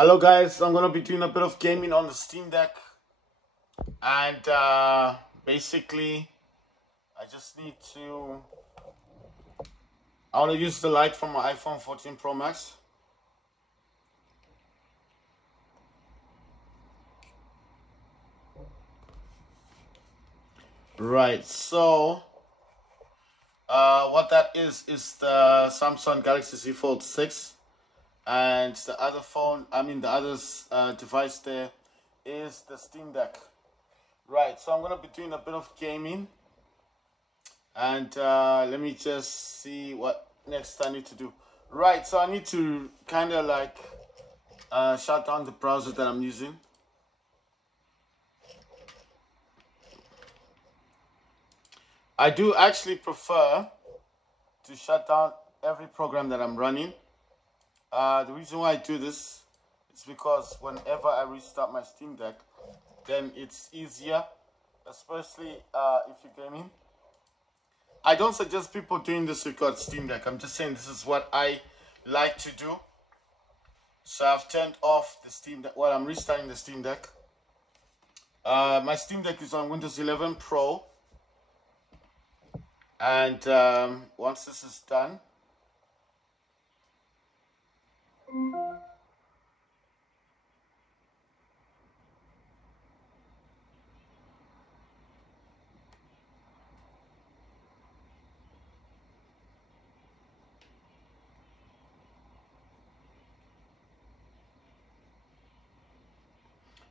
Hello guys, I'm gonna be doing a bit of gaming on the Steam Deck, and basically I just need to I want to use the light from my iPhone 14 Pro Max. Right, so what that is the Samsung Galaxy Z Fold 6, and the other phone, the other device there is the Steam Deck. Right, so I'm gonna be doing a bit of gaming, and let me just see what next I need to do. Right, so I need to kind of like shut down the browser that I'm using. I do actually prefer to shut down every program that I'm running. The reason why I do this is because whenever I restart my Steam Deck, then it's easier, especially if you're gaming. I don't suggest people doing this with Steam Deck. I'm just saying this is what I like to do. So I've turned off the Steam Deck while I'm restarting the Steam Deck. My Steam Deck is on Windows 11 Pro. And once this is done,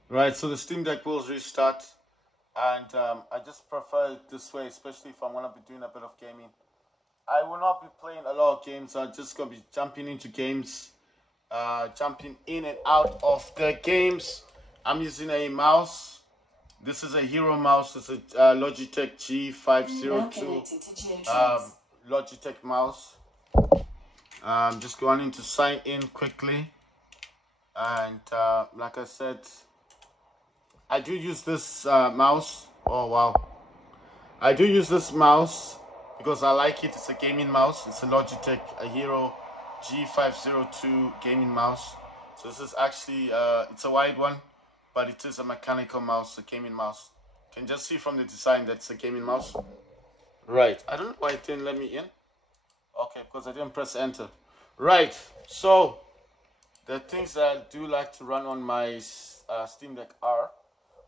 right, so the Steam Deck will restart, and I just prefer it this way, especially if I'm going to be doing a bit of gaming. I will not be playing a lot of games. I'm just going to be jumping into games, jumping in and out of the games. I'm using a mouse. This is a Hero mouse. It's a Logitech G502 Logitech mouse. I'm just going to sign in quickly, and like I said, I do use this mouse. Oh wow, I do use this mouse because I like it. It's a gaming mouse. It's a Logitech Hero G502 gaming mouse. So this is actually it's a wide one, but it is a mechanical mouse, a gaming mouse. You can just see from the design that it's a gaming mouse. Right, I don't know why it didn't let me in. Okay, because I didn't press enter. Right, so the things that I do like to run on my Steam Deck are,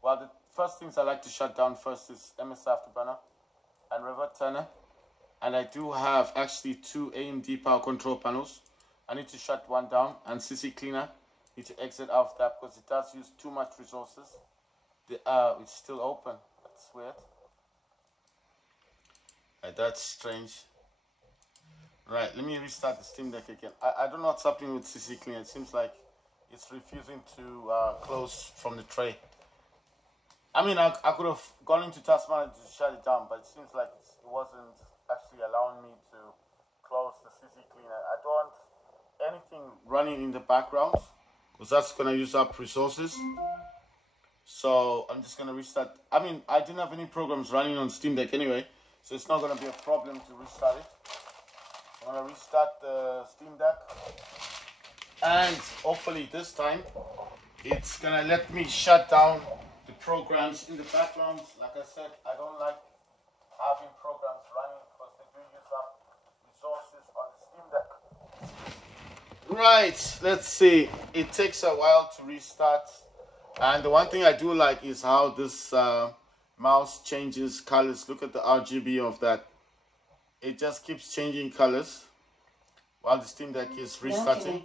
well, the first things I like to shut down first is MSI Afterburner and Revert Turner. And I do have actually two AMD power control panels. I need to shut one down, and CC Cleaner, need to exit out of that because it does use too much resources. It's still open. That's weird. Right, that's strange. Right, let me restart the Steam Deck again. I don't know what's happening with CC Cleaner. It seems like it's refusing to close from the tray. I mean, I could have gone into Task Manager to shut it down, but it seems like it wasn't actually allowing me to close the CC Cleaner. I don't want anything running in the background because that's going to use up resources. So I'm just going to restart. I mean, I didn't have any programs running on Steam Deck anyway, so it's not going to be a problem to restart it. I'm going to restart the Steam Deck, and hopefully this time it's going to let me shut down the programs in the background. Like I said, I don't like having programs running because they do use up resources on the Steam Deck. Right, let's see. It takes a while to restart, and the one thing I do like is how this mouse changes colors. Look at the RGB of that. It just keeps changing colors while the Steam Deck is restarting.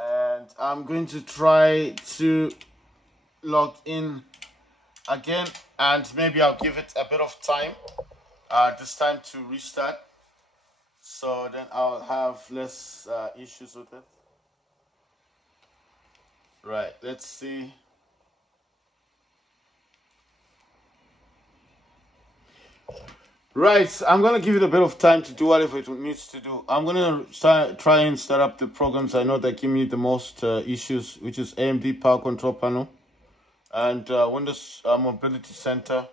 And I'm going to try to log in again, and maybe I'll give it a bit of time this time to restart, so then I'll have less issues with it. Right, let's see. Right, I'm gonna give it a bit of time to do whatever it needs to do. I'm gonna try and start up the programs I know that give me the most issues, which is AMD Power Control Panel and Windows Mobility Center.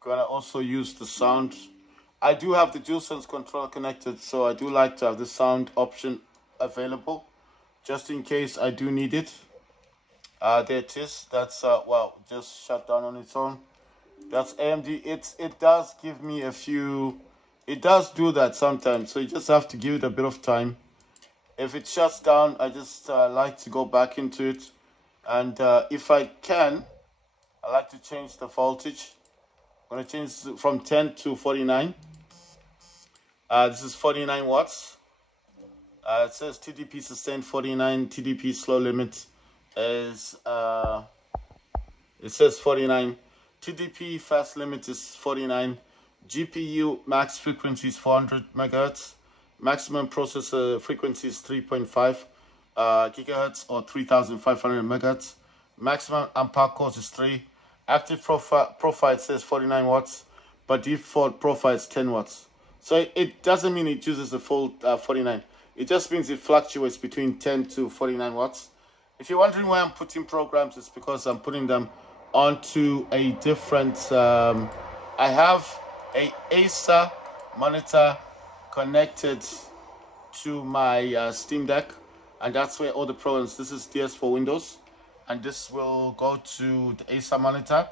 Gonna also use the sound. I do have the DualSense controller connected, so I do like to have the sound option available. just in case I do need it. There it is. That's wow, just shut down on its own. That's AMD. It does give me a few. It does do that sometimes, so you just have to give it a bit of time. If it shuts down, I just like to go back into it, and if I can, I like to change the voltage. I'm gonna change from 10 to 49. This is 49 watts. It says TDP sustained 49, TDP slow limit is it says 49, TDP fast limit is 49, GPU max frequency is 400 megahertz, maximum processor frequency is 3.5 gigahertz or 3500 megahertz, maximum ampere cores is 3, active profile says 49 watts, but default profile is 10 watts. So it doesn't mean it uses the full 49. It just means it fluctuates between 10 to 49 watts. If you're wondering why I'm putting programs, it's because I'm putting them onto a different... I have a Acer monitor connected to my Steam Deck, and that's where all the programs... This is DS for Windows, and this will go to the Acer monitor.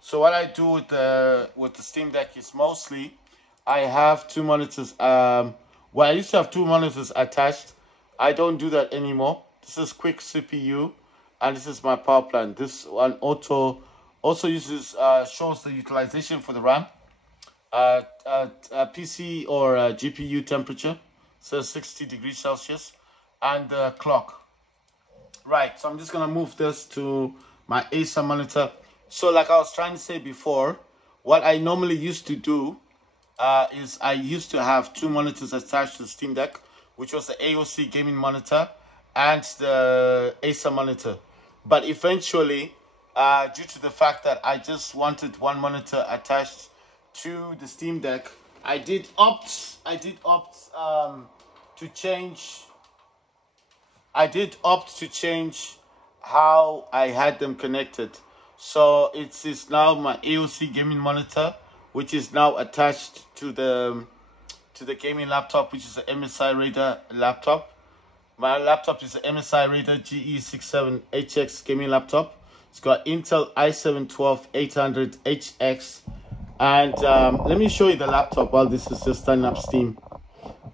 So what I do with the Steam Deck is mostly... I have two monitors. Well, I used to have two monitors attached. I don't do that anymore. This is quick CPU, and this is my power plant. This one also uses shows the utilization for the RAM, PC or GPU temperature, says 60 degrees Celsius, and the clock. Right. So I'm just gonna move this to my Acer monitor. So, like I was trying to say before, what I normally used to do. Is I used to have two monitors attached to the Steam Deck, which was the AOC gaming monitor and the Acer monitor. But eventually, due to the fact that I just wanted one monitor attached to the Steam Deck, I did opt to change how I had them connected. So it is now my AOC gaming monitor, which is now attached to the gaming laptop, which is an MSI Raider laptop. My laptop is an MSI Raider GE 67HX gaming laptop. It's got Intel i7-12800HX. And let me show you the laptop while this is just starting up Steam.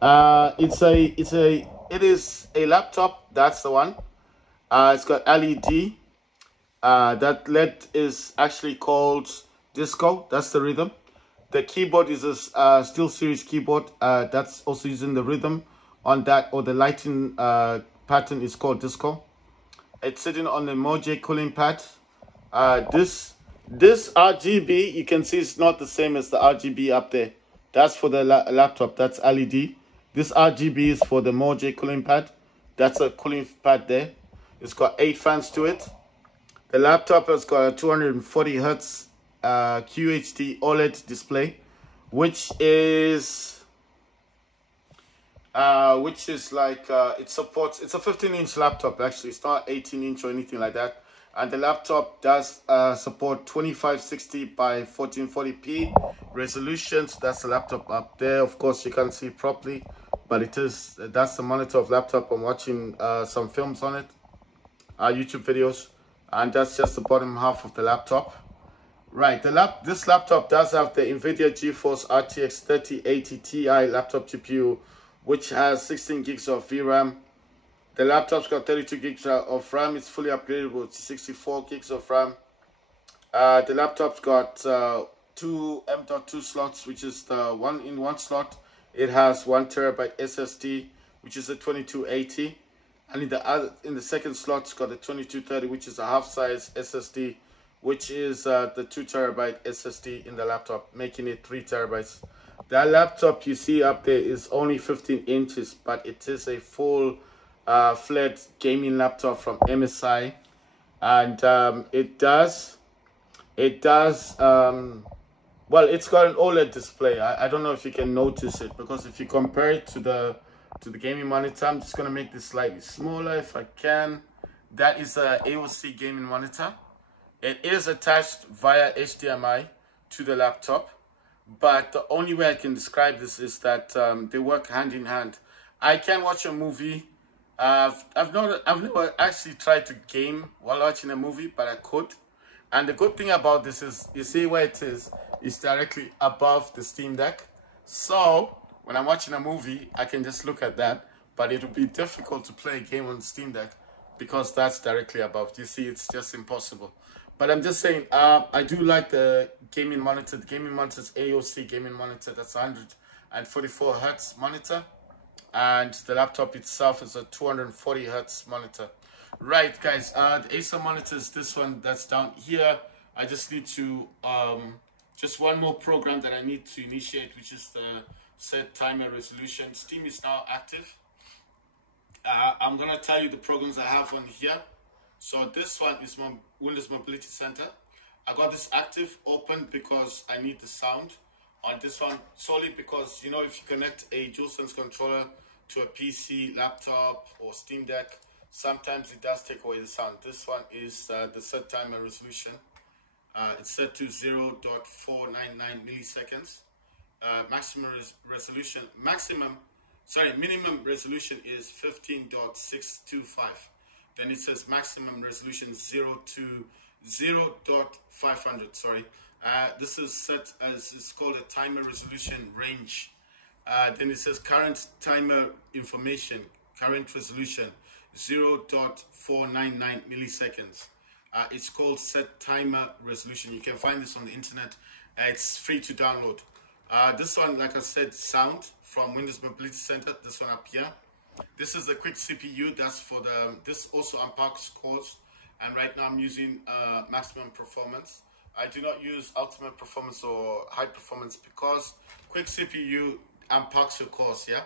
It is a laptop. That's the one. It's got LED. That LED is actually called Disco. That's the rhythm. The keyboard is a SteelSeries keyboard. That's also using the rhythm on that, or the lighting pattern is called Disco. It's sitting on the Mojang cooling pad. This RGB, you can see it's not the same as the RGB up there. That's for the laptop. That's LED. This RGB is for the Mojang cooling pad. That's a cooling pad there. It's got 8 fans to it. The laptop has got a 240 hertz QHD OLED display, which is like it supports. It's a 15-inch laptop actually. It's not 18-inch or anything like that. And the laptop does support 2560 by 1440p resolutions. That's the laptop up there. Of course, you can't see it properly, but it is. That's the monitor of laptop. I'm watching some films on it, YouTube videos, and that's just the bottom half of the laptop. Right, this laptop does have the NVIDIA GeForce RTX 3080 Ti laptop GPU, which has 16 gigs of VRAM. The laptop's got 32 gigs of RAM. It's fully upgradable to 64 gigs of RAM. The laptop's got two M.2 slots, which is the one slot. It has 1 terabyte SSD, which is a 2280, and in the second slot, it's got a 2230, which is a half-size SSD, which is the 2 terabyte SSD in the laptop, making it 3 terabytes. That laptop you see up there is only 15 inches, but it is a full fledged gaming laptop from MSI, and well, it's got an OLED display. I don't know if you can notice it, because if you compare it to the gaming monitor, I'm just gonna make this slightly smaller if I can. That is a AOC gaming monitor. It is attached via HDMI to the laptop, but the only way I can describe this is that they work hand in hand. I can watch a movie I've never actually tried to game while watching a movie, but I could. And the good thing about this is, you see where it is, it's directly above the Steam Deck. So when I'm watching a movie, I can just look at that, but it would be difficult to play a game on Steam Deck because that's directly above. You see, it's just impossible. But I'm just saying, I do like the gaming monitor. The gaming monitor is AOC gaming monitor. That's 144 hertz monitor, and the laptop itself is a 240 hertz monitor. Right, guys, the Acer monitor is this one that's down here. I just need to just one more program that I need to initiate, which is the set timer resolution. Steam is now active. I'm gonna tell you the programs I have on here. So this one is my Windows Mobility Center. I got this active open because I need the sound on this one, solely because, you know, if you connect a DualSense controller to a PC, laptop, or Steam Deck, sometimes it does take away the sound. This one is the set timer resolution. It's set to 0.499 milliseconds. Minimum resolution is 15.625. Then it says maximum resolution 0 to 0.500. Sorry. This is set as, it's called a timer resolution range. Then it says current timer information, current resolution 0.499 milliseconds. It's called set timer resolution. You can find this on the internet. It's free to download. This one, like I said, sound from Windows Mobility Center. This one up here. This is a quick CPU. That's for the. This also unpacks cores. And right now I'm using maximum performance. I do not use ultimate performance or high performance because quick CPU unpacks your cores. Yeah.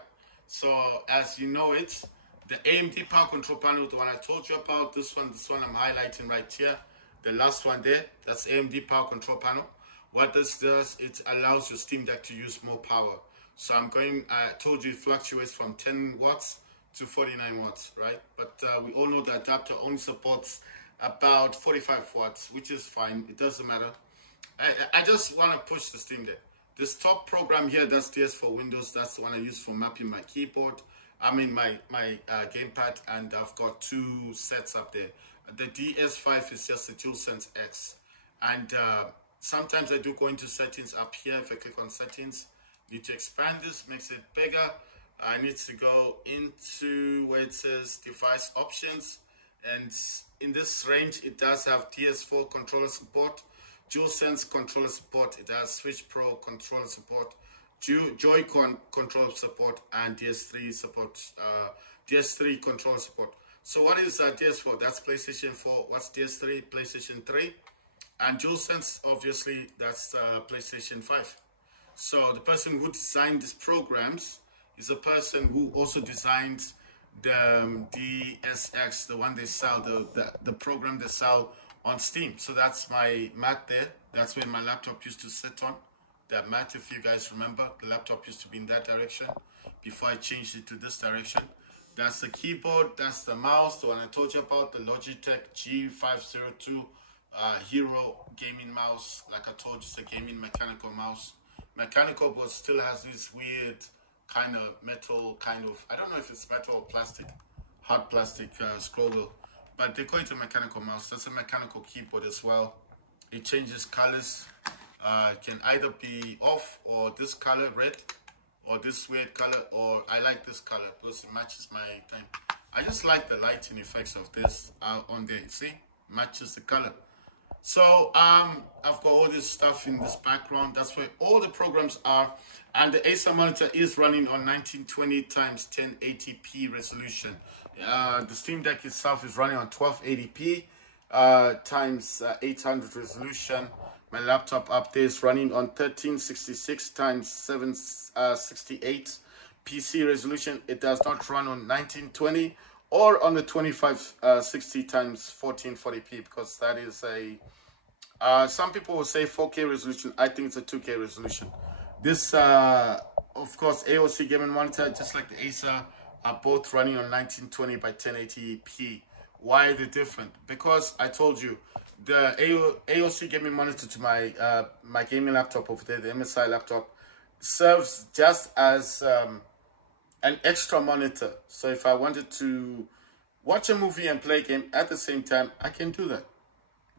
So as you know it, the AMD power control panel, the one I told you about, this one I'm highlighting right here, the last one there, that's AMD power control panel. What this does, it allows your Steam Deck to use more power. So I told you it fluctuates from 10 watts to 49 watts, right? But we all know the adapter only supports about 45 watts, which is fine. It doesn't matter. I just want to push the Steam Deck. This top program here, that's DS for Windows. That's the one I use for mapping my keyboard. I mean my gamepad, and I've got two sets up there. The DS5 is just the DualSense X, and sometimes I do go into settings up here. If I click on settings, need to expand this, makes it bigger. I need to go into where it says device options, and in this range it does have DS4 controller support, DualSense controller support, it has Switch Pro controller support, Joy-Con controller support, and DS3 support, DS3 controller support. So what is DS4? That's PlayStation 4. What's DS3? PlayStation 3. And DualSense, obviously, that's PlayStation 5. So the person who designed these programs is a person who also designed the DSX, the one they sell, the program they sell on Steam. So that's my mat there. That's where my laptop used to sit on. That mat, if you guys remember, the laptop used to be in that direction before I changed it to this direction. That's the keyboard, that's the mouse, the one I told you about, the Logitech G502 Hero gaming mouse. Like I told you, it's a gaming mechanical mouse. Mechanical, but still has this weird kind of metal, I don't know if it's metal or plastic, hard plastic scroll wheel, but they call it a mechanical mouse. That's a mechanical keyboard as well. It changes colors. It can either be off, or this color, red, or this weird color, or I like this color because it matches my thing. I just like the lighting effects of this on there. See, matches the color. So I've got all this stuff in this background. That's where all the programs are, and the Acer monitor is running on 1920 x 1080p resolution. The Steam Deck itself is running on 1280p times 800 resolution. My laptop up there is running on 1366 x 768 PC resolution. It does not run on 1920 or on the 2560 x 1440p because that is a some people will say 4K resolution. I think it's a 2K resolution. This of course AOC gaming monitor, just like the Acer, are both running on 1920 by 1080p. Why are they different? Because I told you, the AOC gaming monitor to my my gaming laptop over there, the MSI laptop, serves just as an extra monitor. So if I wanted to watch a movie and play a game at the same time, I can do that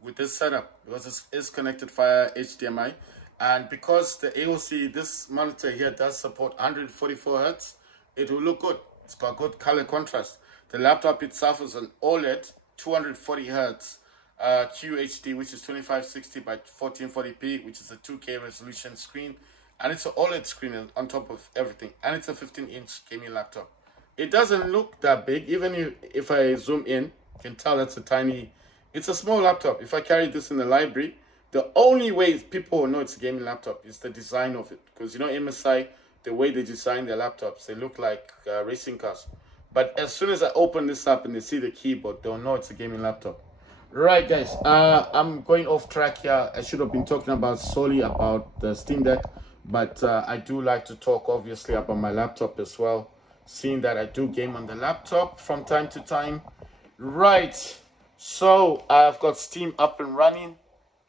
with this setup because it is connected via HDMI. And because the AOC, this monitor here does support 144 Hertz, it will look good. It's got good color contrast. The laptop itself is an OLED 240 Hertz QHD, which is 2560 by 1440p, which is a 2K resolution screen. And it's an OLED screen on top of everything. And it's a 15-inch gaming laptop. It doesn't look that big. Even if I zoom in, you can tell that's a tiny... It's a small laptop. If I carry this in the library, the only way people will know it's a gaming laptop is the design of it. Because, you know, MSI, the way they design their laptops, they look like racing cars. But as soon as I open this up and they see the keyboard, they'll know it's a gaming laptop. Right, guys, I'm going off track here. I should have been talking about solely about the Steam Deck. But I do like to talk, obviously, about my laptop as well. Seeing that I do game on the laptop from time to time. Right. So I've got Steam up and running.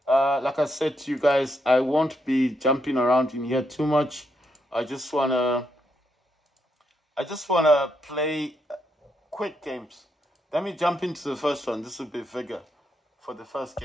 Like I said to you guys, I won't be jumping around in here too much. I just wanna play quick games. Let me jump into the first one. This will be bigger for the first game.